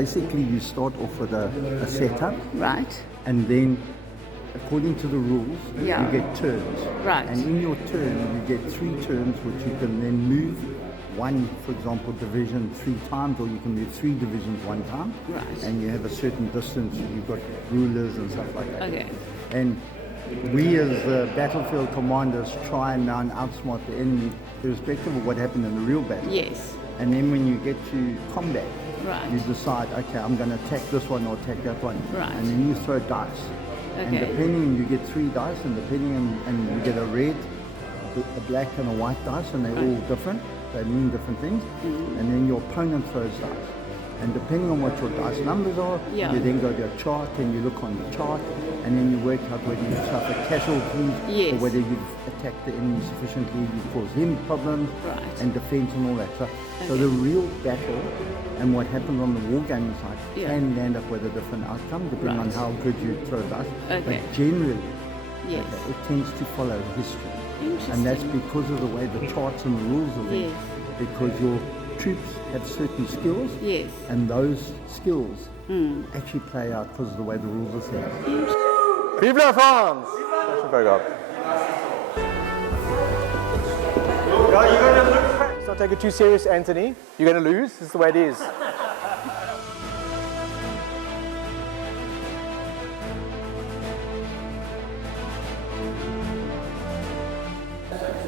basically you start off with a setup. Right. And then, according to the rules, Yeah. you get turns. Right. And in your turn, you get 3 turns, which you can then move one, for example, division 3 times, or you can move 3 divisions 1 time. Right. And you have a certain distance. You've got rulers and stuff like that. Okay. And we as battlefield commanders try and now outsmart the enemy, irrespective of what happened in the real battle. Yes. And then when you get to combat, Right. you decide, okay, I'm going to attack this one or attack that one. Right. And then you throw dice. And Okay. depending, you get 3 dice, and depending on, and you get a red, a black and a white dice, and they're all different. They mean different things. Mm-hmm. And then your opponent throws dice. And depending on what your dice numbers are, Yeah. you then go to a chart and you look on the chart, and then you work out whether you've suffered casualties, Yes. or whether you've attacked the enemy sufficiently, you've caused him problems, Right. and defense and all that. So Okay. the real battle and what happens on the wargaming side Yeah. can land up with a different outcome depending on Right. how good you throw dice. Okay. But generally, Yes. it tends to follow history. Interesting. And that's because of the way the charts and the rules are there. Yes. Because your troops have certain skills, Yes. and those skills actually play out because of the way the rules are set. Vive la France! Let's not take it too serious, Anthony. You're going to lose. This is the way it is.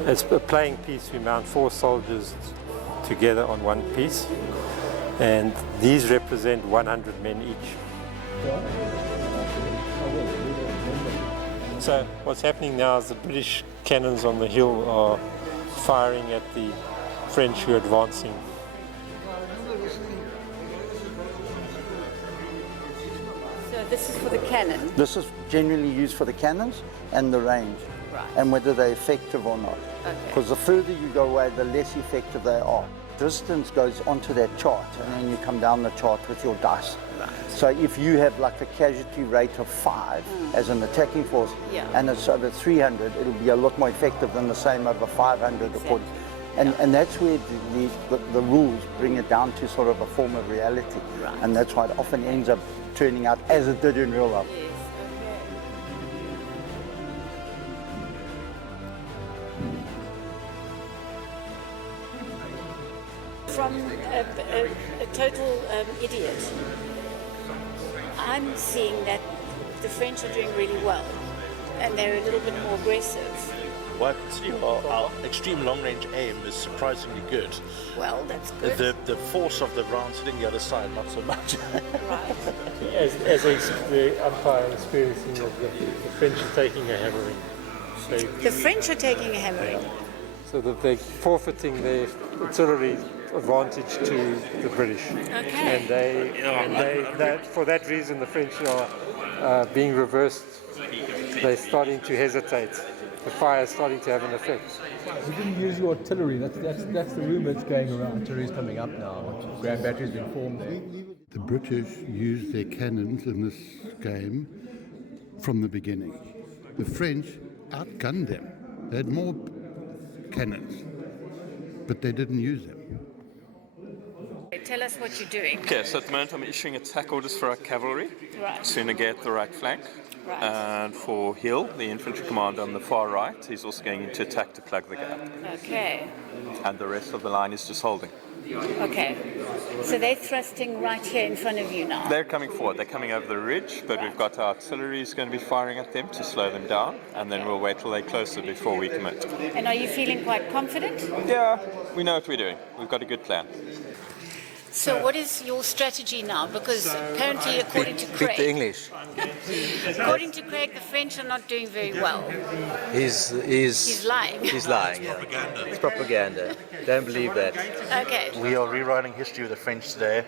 As a playing piece, we mount 4 soldiers together on one piece, and these represent 100 men each. So what's happening now is the British cannons on the hill are firing at the French who are advancing. So this is for the cannon. This is generally used for the cannons and the range, Right. and whether they're effective or not. Okay. Because the further you go away, the less effective they are. Distance goes onto that chart, and then you come down the chart with your dice. Right. So if you have like a casualty rate of 5 as an attacking force, Yeah. and it's over 300, it'll be a lot more effective than the same over 500. According, and that's where the rules bring it down to sort of a form of reality. Right. And that's why it often ends up turning out as it did in real life. Yes. From a total idiot, I'm seeing that the French are doing really well, and they're a little bit more aggressive. Well, I can see our extreme long-range aim is surprisingly good. Well, that's good. The force of the rounds hitting the other side, not so much. Right. As the umpire experiencing that the French are taking a hammering. The French are taking a hammering. So that they're forfeiting their artillery advantage to the British. Okay. And for that reason, the French are being reversed. They're starting to hesitate. The fire is starting to have an effect. We didn't use your artillery. That's the rumour that's going around. Artillery's coming up now. Grand battery's been formed there. The British used their cannons in this game from the beginning. The French outgunned them. They had more cannons, but they didn't use them. Tell us what you're doing. Okay, so at the moment I'm issuing attack orders for our cavalry. Right. Sooner get the right flank. Right. And for Hill, the infantry commander on the far right, he's also going into attack to plug the gap. Okay. And the rest of the line is just holding. Okay. So they're thrusting right here in front of you now. They're coming forward, they're coming over the ridge, but we've got our artillery is going to be firing at them to slow them down, and then we'll wait till they're closer before we commit. And are you feeling quite confident? Yeah, we know what we're doing. We've got a good plan. So what is your strategy now? Because apparently, according to Craig, English. according to Craig, the French are not doing very well. He's lying. He's lying. Yeah. It's propaganda. Don't believe that. Okay. We are rewriting history with the French today,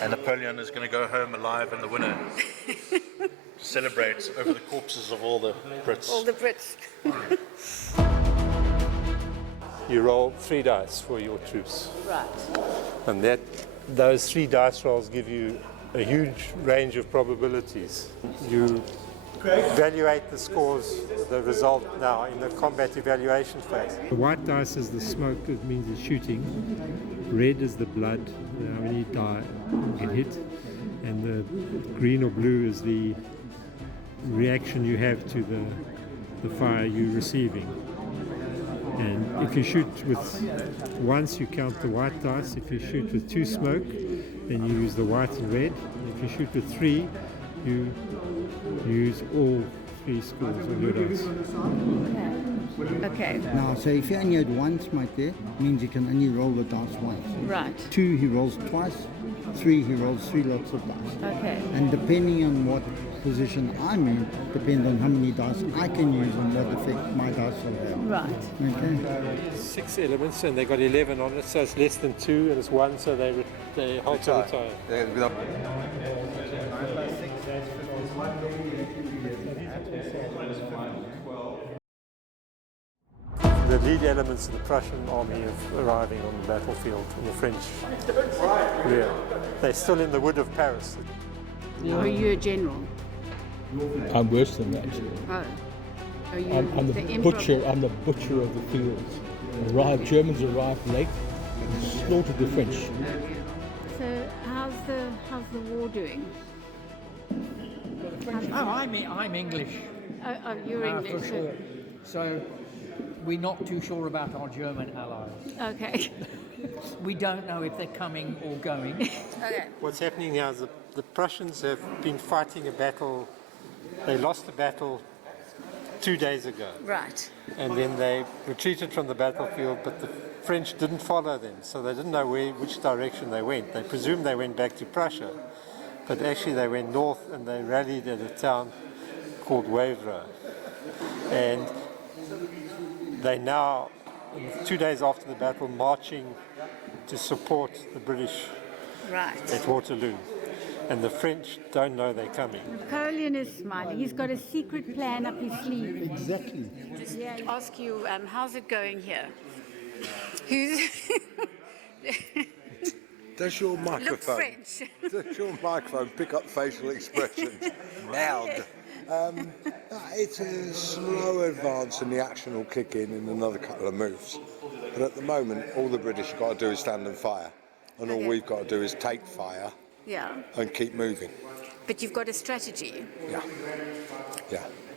and Napoleon is going to go home alive and the winner. Celebrates over the corpses of all the Brits. All the Brits. You roll 3 dice for your troops. Right. And those 3 dice rolls give you a huge range of probabilities. You evaluate the scores, the result now in the combat evaluation phase. The white dice is the smoke, it means the shooting. Red is the blood, how many get hit. And the green or blue is the reaction you have to the fire you're receiving. And if you shoot with once, you count the white dice. If you shoot with 2 smoke, then you use the white and red. If you shoot with 3, you use all 3 scores on your dice. Okay. Now, so if you only had 1 smoke there, means you can only roll the dice once. Right. 2, he rolls twice. 3, he rolls 3 lots of dice. Okay. And depending on what position I'm in, depends on how many dice I can use and what effect my dice will have. Right. Okay. 6 elements, and they got 11 on it, so it's less than 2, and it's 1, so they hold to retire. The lead elements of the Prussian army are arriving on the battlefield in the French rear. They're still in the wood of Paris. Are you a general? I'm worse than that. Oh. Are you I'm the butcher. I'm the butcher of the fields. Germans arrived late and slaughtered the French. So how's the war doing? Oh, I'm English. Oh, you're English. For sure. So we're not too sure about our German allies. Okay. We don't know if they're coming or going. Okay. What's happening now is the Prussians have been fighting a battle. They lost the battle 2 days ago. Right. And then they retreated from the battlefield, but the French didn't follow them, so they didn't know which direction they went. They presumed they went back to Prussia, but actually they went north and they rallied at a town called Waterloo. And they now, 2 days after the battle, marching to support the British at Waterloo. And the French don't know they're coming. Napoleon is smiling. He's got a secret plan up his sleeve. Exactly. Just ask you, how's it going here? Who's... Does your microphone, Look French. does your microphone pick up facial expressions? Loud. It's a slow advance and the action will kick in another couple of moves. But at the moment, all the British have got to do is stand and fire. And all we've got to do is take fire and keep moving. But you've got a strategy. Yeah.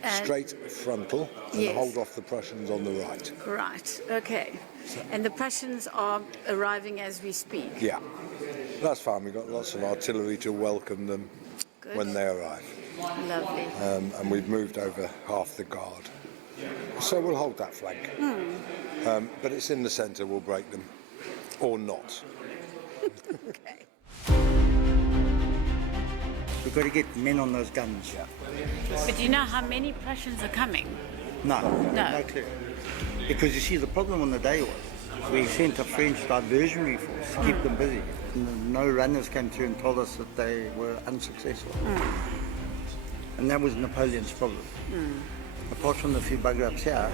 Straight frontal and hold off the Prussians on the right. Right, okay. And the Prussians are arriving as we speak. Yeah. That's fine. We've got lots of artillery to welcome them when they arrive. Lovely. And we've moved over half the guard. So we'll hold that flank. But it's in the centre, we'll break them. Or not. Okay. We've got to get men on those guns. But do you know how many Prussians are coming? No clue. Because you see, the problem on the day was we sent a French diversionary force to keep them busy. And no runners came through and told us that they were unsuccessful. And that was Napoleon's problem. Apart from the few bugger-ups here,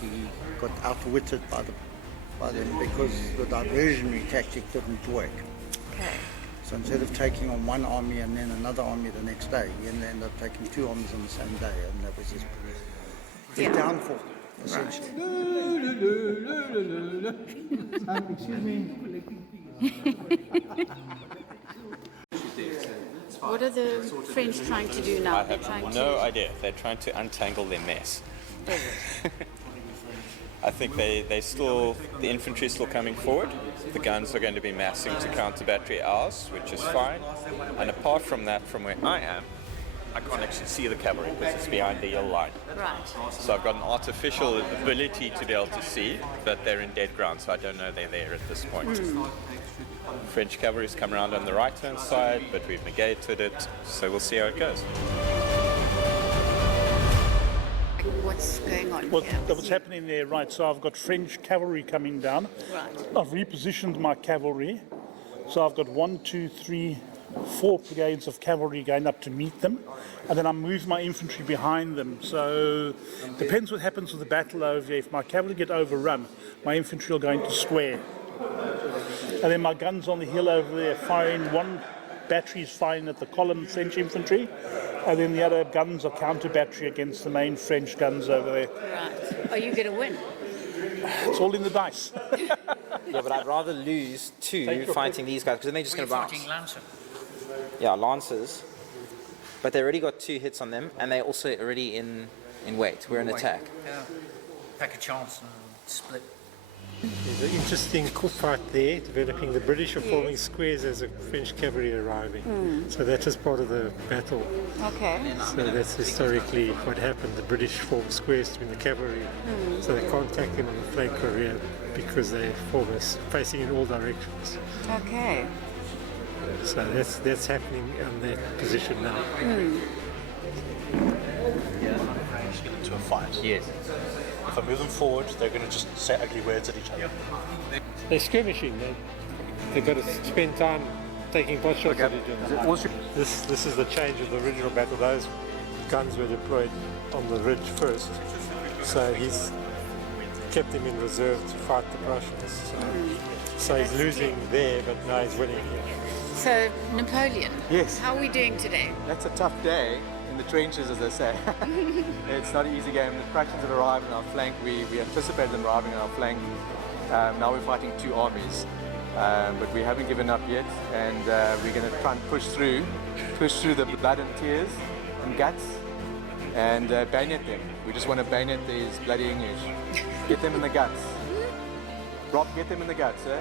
he got outwitted by them because the diversionary tactic didn't work. Okay. So instead of taking on one army and then another army the next day, he ended up taking 2 armies on the same day, and that was his downfall, essentially. Excuse me. What are the French trying to do now? I have no idea. They're trying to untangle their mess. I think the infantry is still coming forward. The guns are going to be massing to counter battery ours, which is fine. And apart from that, from where I am, I can't actually see the cavalry because it's behind the yellow line. Right. So I've got an artificial ability to be able to see, but they're in dead ground, so I don't know they're there at this point. French cavalry's come around on the right-hand side, but we've negated it, so we'll see how it goes. What's going on here? What's happening there, right, so I've got French cavalry coming down. Right. I've repositioned my cavalry. So I've got 1, 2, 3, 4 brigades of cavalry going up to meet them. And then I move my infantry behind them. So depends what happens with the battle over here. If my cavalry get overrun, my infantry will go into square. And then my guns on the hill over there firing batteries firing at the column French infantry, and then the other guns are counter battery against the main French guns over there. Right. Are you going to win? It's all in the dice. Yeah, but I'd rather lose two fighting these guys, because then they're just going to bounce. Fighting Lancer. Yeah, Lancers. But they already got 2 hits on them, and they're also already in weight. We're in attack. Yeah. Take a chance and split. There's an interesting fight there, developing. The British are forming squares as the French cavalry are arriving. So that is part of the battle. Okay. So that's historically what happened. The British formed squares between the cavalry, so they can't attack them on the flank or rear because they form us facing in all directions. Okay. So that's happening on that position now. Just get into a fight. Yes. If I move them forward, they're going to just say ugly words at each other. They're skirmishing. They've got to spend time taking pot shots at each other. This is the change of the original battle. Those guns were deployed on the ridge first, so he's kept them in reserve to fight the Prussians. So he's losing there, but now he's winning here. So, Napoleon, Yes. how are we doing today? That's a tough day in the trenches, as they say. It's not an easy game. The Prussians have arrived on our flank. We anticipated them arriving on our flank. Now we're fighting 2 armies, but we haven't given up yet, and we're going to try and push through the blood and tears and guts, and bayonet them. We just want to bayonet these bloody English. Get them in the guts. Rob, get them in the guts, eh?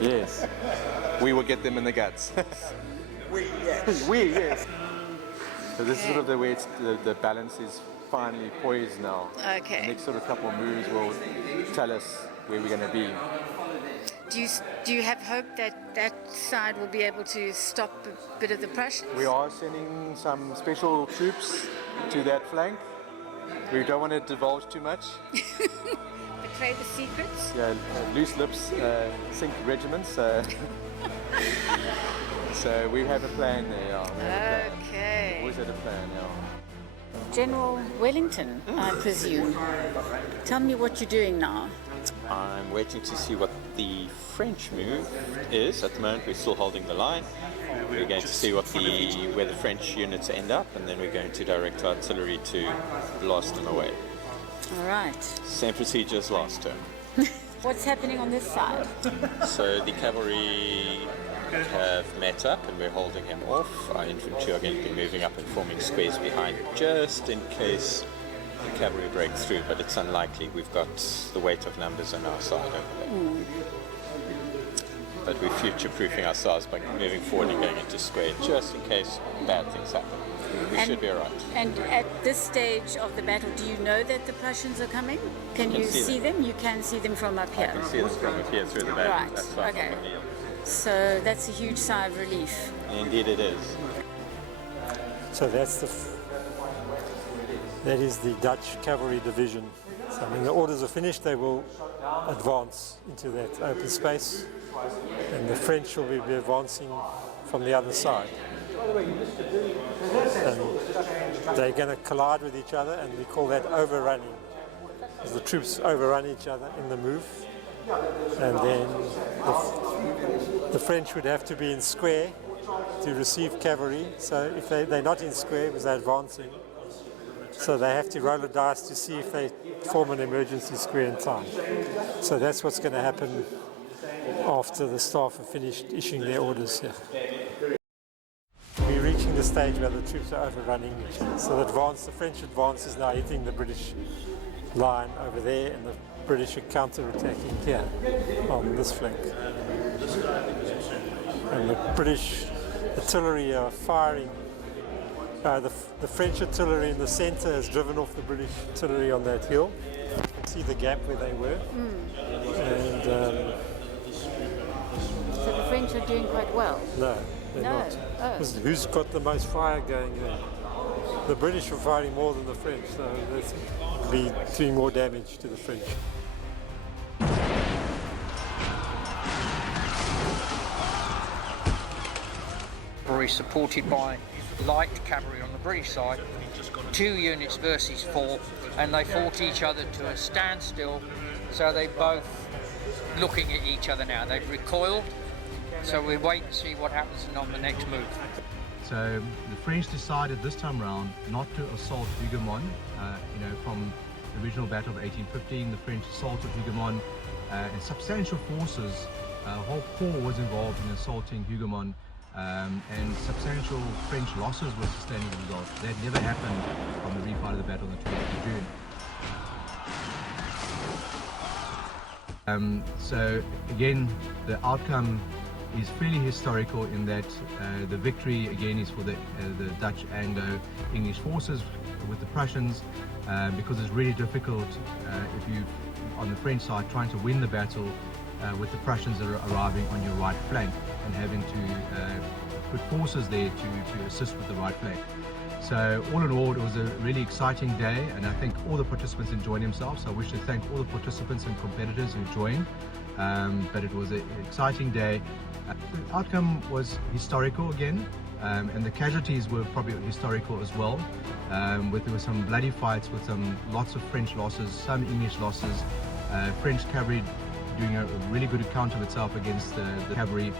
Yes. We will get them in the guts. We, yes. So this is sort of the way the balance is finally poised now. Okay. The next sort of couple of moves will tell us where we're going to be. Do you have hope that that side will be able to stop a bit of the Prussians? We are sending some special troops to that flank. We don't want to divulge too much. Betray the secrets? Yeah, loose lips sink regiments. So we have a plan there. Yeah. We have a plan. Okay. Always had a plan, yeah. General Wellington, I presume. Tell me what you're doing now. I'm waiting to see what the French move is. At the moment, we're still holding the line. We're going to see where the French units end up, and then we're going to direct artillery to blast them away. All right. Same procedure as last term. What's happening on this side? So the cavalry have met up and we're holding him off. Our infantry are going to be moving up and forming squares behind just in case the cavalry break through, but it's unlikely. We've got the weight of numbers on our side over there. But we're future-proofing ourselves by moving forward and going into square just in case bad things happen. We should be all right. And at this stage of the battle, do you know that the Prussians are coming? Can you see them? You can see them from up here. I can see them from up here through the battle. Right, That's why okay. I'm here. So that's a huge sigh of relief. Indeed it is. So that is the Dutch cavalry division. So when the orders are finished, they will advance into that open space, and the French will be advancing from the other side. And they're going to collide with each other, and we call that overrunning, as the troops overrun each other in the move. And then the French would have to be in square to receive cavalry. So if they're not in square because they're advancing, so they have to roll a dice to see if they form an emergency square in time. So that's what's going to happen after the staff have finished issuing their orders here. We're reaching the stage where the troops are overrunning each other. So the French advance is now hitting the British line over there, and the British are counter-attacking here on this flank. And the British artillery are firing. The French artillery in the centre has driven off the British artillery on that hill. You can see the gap where they were. And so the French are doing quite well? No, they're not. Oh. Who's got the most fire going there? The British are firing more than the French, so that's be doing more damage to the French. Supported by light cavalry on the British side, 2 units versus 4, and they fought each other to a standstill, so they both looking at each other now. They've recoiled, So we wait and see what happens on the next move. So the French decided this time round not to assault Hougoumont. From the original battle of 1815, the French assaulted Hougoumont and substantial forces. A whole corps was involved in assaulting Hougoumont, and substantial French losses were sustained as a result. That never happened from the refight of the battle on the 20th of June. So again, the outcome is fairly historical in that the victory again is for the Dutch Anglo-English forces with the Prussians, because it's really difficult if you on the French side trying to win the battle with the Prussians arriving on your right flank and having to put forces there to assist with the right flank. So all in all, it was a really exciting day, and I think all the participants enjoyed themselves. So I wish to thank all the participants and competitors who joined, but it was an exciting day. The outcome was historical again, and the casualties were probably historical as well. There were some bloody fights with lots of French losses, some English losses, French cavalry doing a really good account of itself against the cavalry,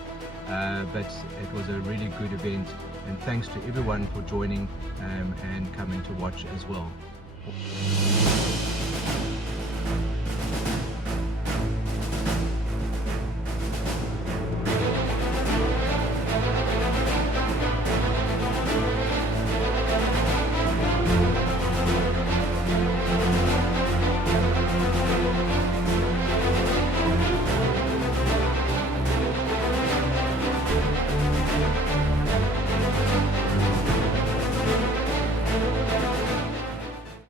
but it was a really good event, and thanks to everyone for joining and coming to watch as well.